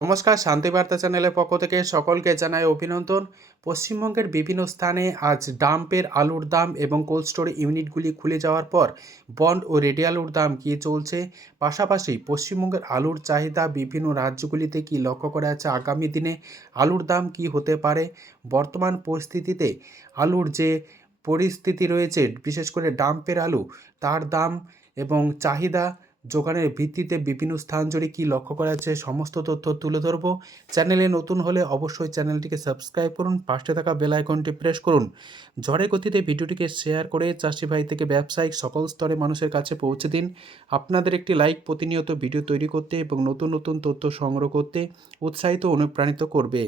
নমস্কার, শান্তিবার্তা চ্যানেলের পক্ষ থেকে সকলকে জানাই অভিনন্দন। পশ্চিমবঙ্গের বিভিন্ন স্থানে আজ ডাম্পের আলুর দাম এবং কোল্ড স্টোরে ইউনিটগুলি খুলে যাওয়ার পর বন্ড ও রেডি আলুর দাম কী চলছে, পাশাপাশি পশ্চিমবঙ্গের আলুর চাহিদা বিভিন্ন রাজ্যগুলিতে কী লক্ষ্য করা যাচ্ছে, আগামী দিনে আলুর দাম কী হতে পারে, বর্তমান পরিস্থিতিতে আলুর যে পরিস্থিতি রয়েছে বিশেষ করে ডাম্পের আলু তার দাম এবং চাহিদা যোগানের ভিত্তিতে বিভিন্ন স্থান জুড়ে কী লক্ষ্য করা যাচ্ছে সমস্ত তথ্য তুলে ধরব। চ্যানেলে নতুন হলে অবশ্যই চ্যানেলটিকে সাবস্ক্রাইব করুন, পাশে থাকা বেল আইকনটি প্রেস করুন। ঝড়ের গতিতে ভিডিওটিকে শেয়ার করে চাষি ভাই থেকে ব্যবসায়িক সকল স্তরে মানুষের কাছে পৌঁছে দিন। আপনাদের একটি লাইক প্রতিনিয়ত ভিডিও তৈরি করতে এবং নতুন নতুন তথ্য সংগ্রহ করতে উৎসাহিত অনুপ্রাণিত করবে।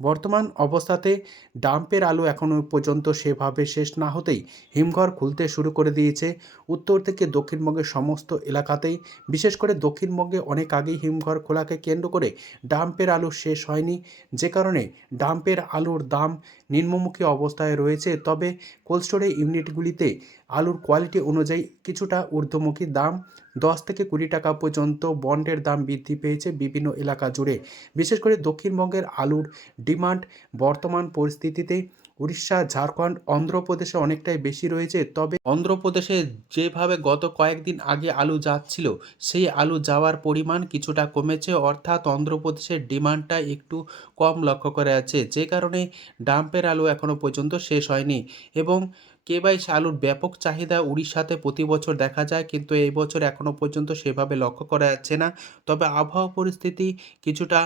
বর্তমান অবস্থাতে ডাম্পের আলু এখনও পর্যন্ত সেভাবে শেষ না হতেই হিমঘর খুলতে শুরু করে দিয়েছে উত্তর থেকে দক্ষিণবঙ্গের সমস্ত এলাকাতেই। বিশেষ করে দক্ষিণবঙ্গে অনেক আগেই হিমঘর খোলাকে কেন্দ্র করে ডাম্পের আলু শেষ হয়নি, যে কারণে ডাম্পের আলুর দাম নিম্নমুখী অবস্থায় রয়েছে। তবে কোল্ড স্টোরে ইউনিটগুলিতে আলুর কোয়ালিটি অনুযায়ী কিছুটা ঊর্ধ্বমুখী দাম 10 থেকে 20 টাকা পর্যন্ত বন্ডের দাম বৃদ্ধি পেয়েছে বিভিন্ন এলাকা জুড়ে। বিশেষ করে দক্ষিণবঙ্গের আলুর ডিমান্ড বর্তমান পরিস্থিতিতে উড়িষ্যা, ঝাড়খণ্ড, অন্ধ্রপ্রদেশে অনেকটাই বেশি রয়েছে। তবে অন্ধ্রপ্রদেশে যেভাবে গত কয়েকদিন আগে আলু যাচ্ছিল সেই আলু যাওয়ার পরিমাণ কিছুটা কমেছে, অর্থাৎ অন্ধ্রপ্রদেশের ডিমান্ডটা একটু কম লক্ষ্য করা যাচ্ছে, যে কারণে ডাম্পের আলু এখনও পর্যন্ত শেষ হয়নি। এবং কেবাইশ আলুর ব্যাপক চাহিদা উড়িষ্যাতে প্রতি বছর দেখা যায়, কিন্তু এই বছর এখনও পর্যন্ত সেভাবে লক্ষ্য করা যাচ্ছে না। তবে আবহাওয়া পরিস্থিতি কিছুটা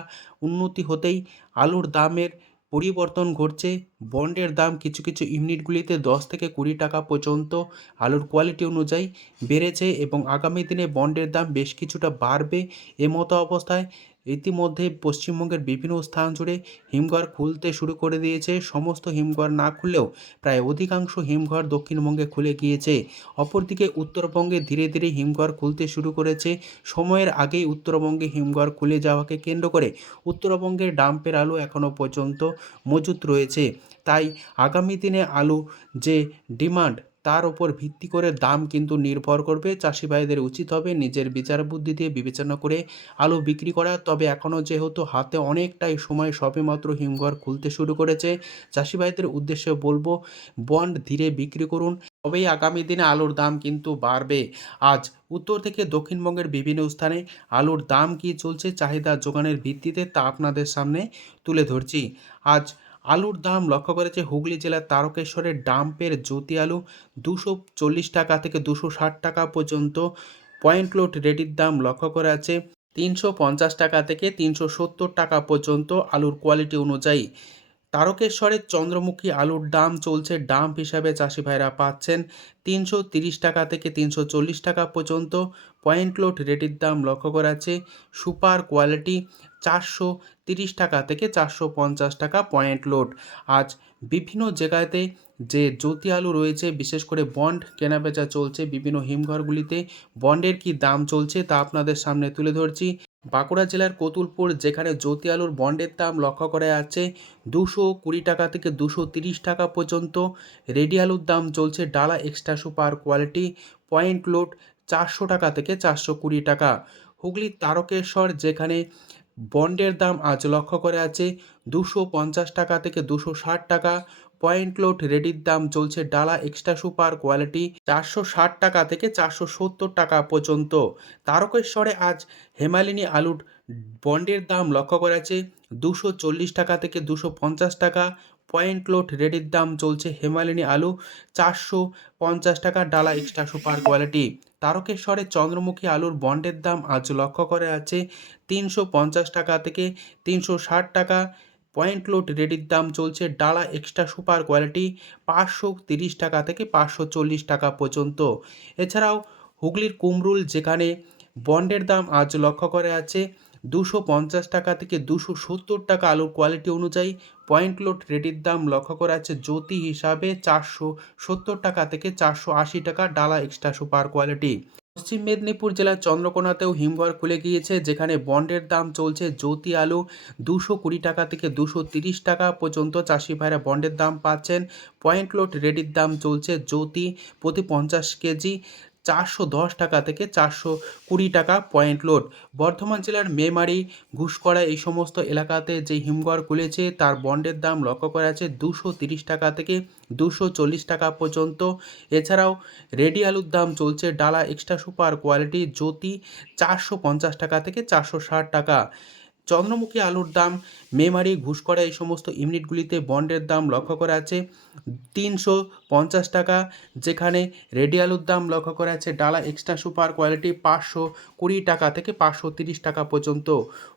উন্নতি হতেই আলুর দামের পরিবর্তন ঘটছে। বন্ডের দাম কিছু কিছু ইউনিটগুলিতে 10 থেকে 20 টাকা পর্যন্ত আলুর কোয়ালিটি অনুযায়ী বেড়েছে এবং আগামী দিনে বন্ডের দাম বেশ কিছুটা বাড়বে। এমতো অবস্থায় ইতিমধ্যে পশ্চিমবঙ্গের বিভিন্ন স্থান জুড়ে হিমঘর খুলতে শুরু করে দিয়েছে। সমস্ত হিমঘর না খুললেও প্রায় অধিকাংশ হিমঘর দক্ষিণবঙ্গে খুলে গিয়েছে। অপরদিকে উত্তরবঙ্গে ধীরে ধীরে হিমঘর খুলতে শুরু করেছে। সময়ের আগেই উত্তরবঙ্গে হিমঘর খুলে যাওয়াকে কেন্দ্র করে উত্তরবঙ্গের ডাম্পের আলু এখনও পর্যন্ত মজুত রয়েছে। তাই আগামী দিনে আলু যে ডিমান্ড তার ওপর ভিত্তি করে দাম কিন্তু নির্ভর করবে। চাষি ভাইদের উচিত হবে নিজের বিচার বুদ্ধি দিয়ে বিবেচনা করে আলু বিক্রি করা। তবে এখনও যেহেতু হাতে অনেকটাই সময়, সবেমাত্র হিমঘর খুলতে শুরু করেছে, চাষি ভাইদের উদ্দেশ্যে বলবো বন্ড ধীরে বিক্রি করুন, তবেই আগামী দিনে আলুর দাম কিন্তু বাড়বে। আজ উত্তর থেকে দক্ষিণবঙ্গের বিভিন্ন স্থানে আলুর দাম কী চলছে চাহিদা যোগানের ভিত্তিতে তা আপনাদের সামনে তুলে ধরছি। আজ আলুর দাম লক্ষ্য করেছে হুগলি জেলার তারকেশ্বরের ডাম্পের জ্যোতি আলু 240 টাকা থেকে 260 টাকা পর্যন্ত। পয়েন্ট লোড রেডির দাম লক্ষ্য করা আছে 350 টাকা থেকে 370 টাকা পর্যন্ত আলুর কোয়ালিটি অনুযায়ী। তারকেশ্বরের চন্দ্রমুখী আলুর দাম চলছে ডাম্প হিসাবে চাষি ভাইরা পাচ্ছেন 330 টাকা থেকে 340 টাকা পর্যন্ত। পয়েন্ট লোড রেডির দাম লক্ষ্য করা আছে সুপার কোয়ালিটি 430 টাকা থেকে 450 টাকা পয়েন্ট লোড। আজ বিভিন্ন জায়গাতে যে জ্যোতি আলু রয়েছে, বিশেষ করে বন্ড কেনাবেচা চলছে বিভিন্ন হিমঘরগুলিতে, বন্ডের কি দাম চলছে তা আপনাদের সামনে তুলে ধরছি। বাঁকুড়া জেলার কতুলপুর, যেখানে জ্যোতি আলুর বন্ডের দাম লক্ষ্য করা যাচ্ছে 220 টাকা থেকে 230 টাকা পর্যন্ত। রেডি আলুর দাম চলছে ডালা extra super quality point load 400 টাকা থেকে 420 টাকা। হুগলির তারকেশ্বর, যেখানে বন্ডের দাম আজ লক্ষ্য করে আছে 250 টাকা থেকে 260 টাকা। পয়েন্ট লোড রেডির দাম চলছে ডালা এক্সট্রা সুপার কোয়ালিটি 460 টাকা থেকে 470 টাকা পর্যন্ত। তারকেশ্বরে আজ হেমালিনী আলুর বন্ডের দাম লক্ষ্য করা আছে 240 টাকা থেকে 250 টাকা। পয়েন্ট লোড রেডির দাম চলছে হেমালিনী আলু 450 টাকা ডালা এক্সট্রা সুপার কোয়ালিটি। তারকেশ্বরে চন্দ্রমুখী আলুর বন্ডের দাম আজ লক্ষ্য করে আছে 350 টাকা থেকে 360 টাকা। পয়েন্ট লোড রেডির দাম চলছে ডালা এক্সট্রা সুপার কোয়ালিটি 530 টাকা থেকে 540 টাকা পর্যন্ত। এছাড়াও হুগলির কুমরুল, যেখানে বন্ডের দাম আজ লক্ষ্য করে আছে 250 টাকা থেকে 270 টাকা আলুর কোয়ালিটি অনুযায়ী। পয়েন্ট লোড রেডির দাম লক্ষ্য করা আছে জ্যোতি হিসাবে 470 টাকা থেকে 480 টাকা ডালা এক্সট্রা সুপার কোয়ালিটি। পশ্চিম মেদিনীপুর জেলার চন্দ্রকোনাতেও হিমঘর খুলে গিয়েছে, যেখানে বন্ডের দাম চলছে জ্যোতি আলু 220 টাকা থেকে 230 টাকা পর্যন্ত। চাষি ভাইরা বন্ডের দাম পাচ্ছেন। পয়েন্ট লোড রেডির দাম চলছে জ্যোতি প্রতি 50 কেজি 410 থেকে 420 টাকা পয়েন্ট লোড। বর্ধমান জেলার মেমারি, ঘুষকরা এই সমস্ত এলাকাতে যে হিমঘর খুলেছে তার বন্ডের দাম লক্ষ্য করা আছে 230 টাকা থেকে 240 টাকা পর্যন্ত। এছাড়াও রেডি আলুর দাম চলছে ডালা এক্সট্রা সুপার কোয়ালিটি জ্যোতি 450 টাকা থেকে 460 টাকা। চন্দ্রমুখী আলুর দাম মেমারি, ঘুষকরা এই সমস্ত ইউনিটগুলিতে বন্ডের দাম লক্ষ্য করা আছে 350 টাকা, যেখানে রেডি আলুর দাম লক্ষ্য করা আছে ডালা এক্সট্রা সুপার কোয়ালিটি 520 টাকা থেকে 530 টাকা পর্যন্ত।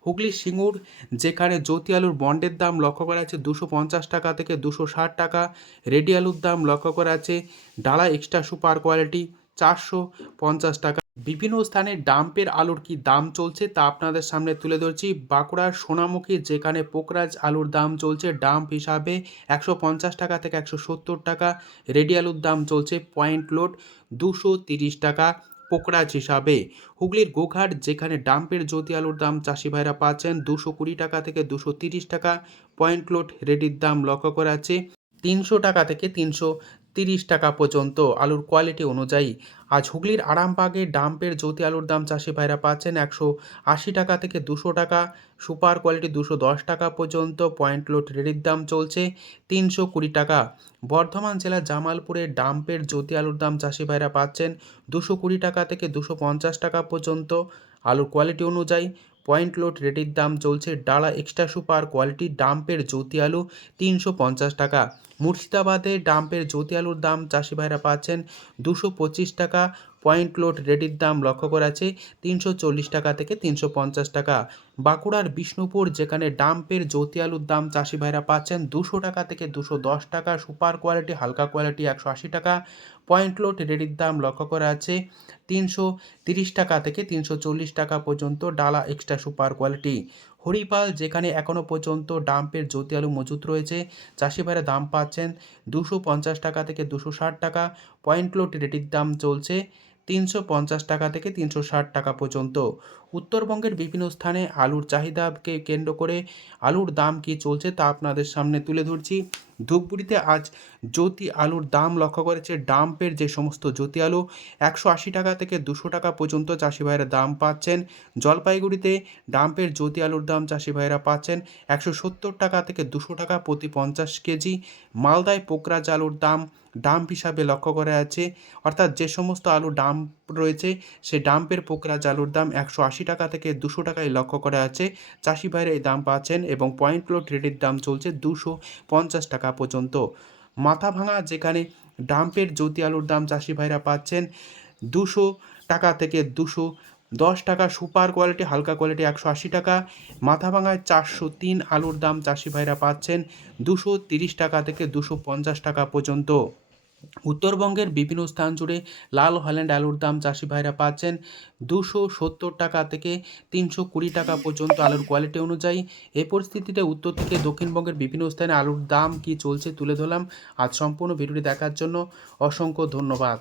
হুগলি সিঙ্গুর, যেখানে জ্যোতি আলুর বন্ডের দাম লক্ষ্য করা আছে 250 টাকা থেকে 260 টাকা, রেডি আলুর দাম লক্ষ্য করা আছে ডালা এক্সট্রা সুপার কোয়ালিটি 450 টাকা। বিভিন্ন স্থানে ডাম্পের আলুর কি দাম চলছে তা আপনাদের সামনে তুলে ধরছি। বাঁকুড়ার সোনামুখী, যেখানে পোকরাজ আলুর দাম চলছে ডাম্প হিসাবে 150 টাকা থেকে 170 টাকা, রেডি আলুর দাম চলছে পয়েন্ট লোড 230 টাকা পোকরাজ হিসাবে। হুগলির গোঘাট, যেখানে ডাম্পের জ্যোতি আলুর দাম চাষি ভাইরা পাচ্ছেন 220 টাকা থেকে 230 টাকা, পয়েন্ট লোড রেডির দাম লক্ষ্য করা আছে 300 টাকা থেকে 330 টাকা পর্যন্ত আলুর কোয়ালিটি অনুযায়ী। আজ হুগলির আরামবাগে ডাম্পের জ্যোতি আলুর দাম চাষি ভাইরা পাচ্ছেন 180 টাকা থেকে 200 টাকা, সুপার কোয়ালিটি 210 টাকা পর্যন্ত, পয়েন্ট লোড রেডির দাম চলছে 320 টাকা। বর্ধমান জেলার জামালপুরে ডাম্পের জ্যোতি আলুর দাম চাষি ভাইরা পাচ্ছেন 220 টাকা থেকে 250 টাকা পর্যন্ত আলুর কোয়ালিটি অনুযায়ী। পয়েন্ট লোড রেডির দাম চলছে ডালা এক্সট্রা সুপার কোয়ালিটি ডাম্পের জ্যোতি আলু 350 টাকা। মুর্শিদাবাদে ডাম্পের জ্যোতি আলুর দাম চাষি ভাইরা পাচ্ছেন 225 টাকা, পয়েন্ট লোড রেডির দাম লক্ষ্য করা আছে 340 টাকা থেকে 350 টাকা। বাঁকুড়ার বিষ্ণুপুর, যেখানে ডাম্পের জ্যোতি আলুর দাম চাষি ভাইরা পাচ্ছেন 200 টাকা থেকে 210 টাকা, সুপার কোয়ালিটি হালকা কোয়ালিটি 180 টাকা, পয়েন্ট লোড রেডির দাম লক্ষ্য করা আছে 330 টাকা থেকে 340 টাকা পর্যন্ত ডালা এক্সট্রা সুপার কোয়ালিটি। হরিপাল, যেখানে এখনও পর্যন্ত ডাম্পের জ্যোতি আলু মজুত রয়েছে, চাষি ভাইরা দাম পাচ্ছেন 250 টাকা থেকে 260 টাকা, পয়েন্ট লোড রেডির দাম চলছে 350 টাকা থেকে 360 টাকা পর্যন্ত। উত্তরবঙ্গের বিভিন্ন স্থানে আলুর চাহিদাকে কেন্দ্র করে আলুর দাম কী চলছে তা আপনাদের সামনে তুলে ধরছি। ধূপগুড়িতে আজ জ্যোতি আলুর দাম লক্ষ্য করেছে ডাম্পের যে সমস্ত জ্যোতি আলু 180 টাকা থেকে 200 টাকা পর্যন্ত চাষি ভাইরা দাম পাচ্ছেন। জলপাইগুড়িতে ডাম্পের জ্যোতি আলুর দাম চাষি ভাইরা পাচ্ছেন 170 টাকা থেকে 200 টাকা প্রতি 50 কেজি। মালদায় পোকরাজ আলুর দাম ডাম্প হিসাবে লক্ষ্য করা আছে, অর্থাৎ যে সমস্ত আলু ডাম্প রয়েছে সেই ডাম্পের পোকরাজ আলুর দাম 180 টাকা থেকে 200 টাকায় লক্ষ্য করা আছে, চাষি ভাইরা এই দাম পাচ্ছেন এবং পয়েন্ট লোড রেডির দাম চলছে 250 টাকা পর্যন্ত। মাথাভাঙা, যেখানে ডাম্পের জ্যোতি আলুর দাম চাষি ভাইরা পাচ্ছেন 200 টাকা থেকে 210 টাকা, সুপার কোয়ালিটি হালকা কোয়ালিটি 180 টাকা। মাথাভাঙায় 403 আলুর দাম চাষি ভাইরা পাচ্ছেন 230 টাকা থেকে 250 টাকা পর্যন্ত। উত্তরবঙ্গের বিভিন্ন স্থান জুড়ে লাল হল্যান্ড আলুর দাম চাষি ভাইরা পাচ্ছেন 270 টাকা থেকে 320 টাকা পর্যন্ত আলুর কোয়ালিটি অনুযায়ী। এই পরিস্থিতিতে উত্তর থেকে দক্ষিণবঙ্গের বিভিন্ন স্থানে আলুর দাম কী চলছে তুলে ধরলাম। আজ সম্পূর্ণ ভিডিওটি দেখার জন্য অসংখ্য ধন্যবাদ।